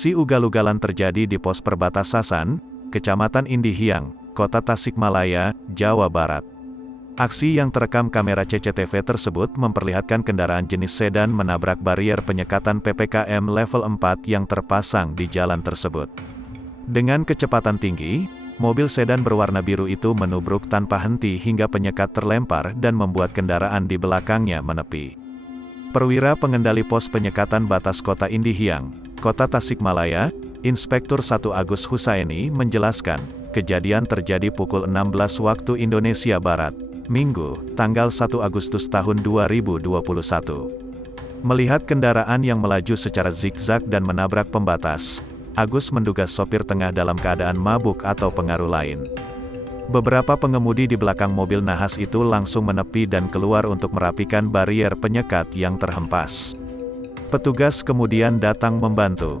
Aksi ugal-ugalan terjadi di pos perbatasan Sasan, Kecamatan Indihiang, Kota Tasikmalaya, Jawa Barat. Aksi yang terekam kamera CCTV tersebut memperlihatkan kendaraan jenis sedan menabrak barier penyekatan PPKM level 4 yang terpasang di jalan tersebut. Dengan kecepatan tinggi, mobil sedan berwarna biru itu menubruk tanpa henti hingga penyekat terlempar dan membuat kendaraan di belakangnya menepi. Perwira Pengendali Pos Penyekatan Batas Kota Indihiang, Kota Tasikmalaya, Inspektur 1 Agus Husaini menjelaskan, kejadian terjadi pukul 16 waktu Indonesia Barat, Minggu, tanggal 1 Agustus tahun 2021. Melihat kendaraan yang melaju secara zigzag dan menabrak pembatas, Agus menduga sopir tengah dalam keadaan mabuk atau pengaruh lain. Beberapa pengemudi di belakang mobil nahas itu langsung menepi dan keluar untuk merapikan barier penyekat yang terhempas. Petugas kemudian datang membantu.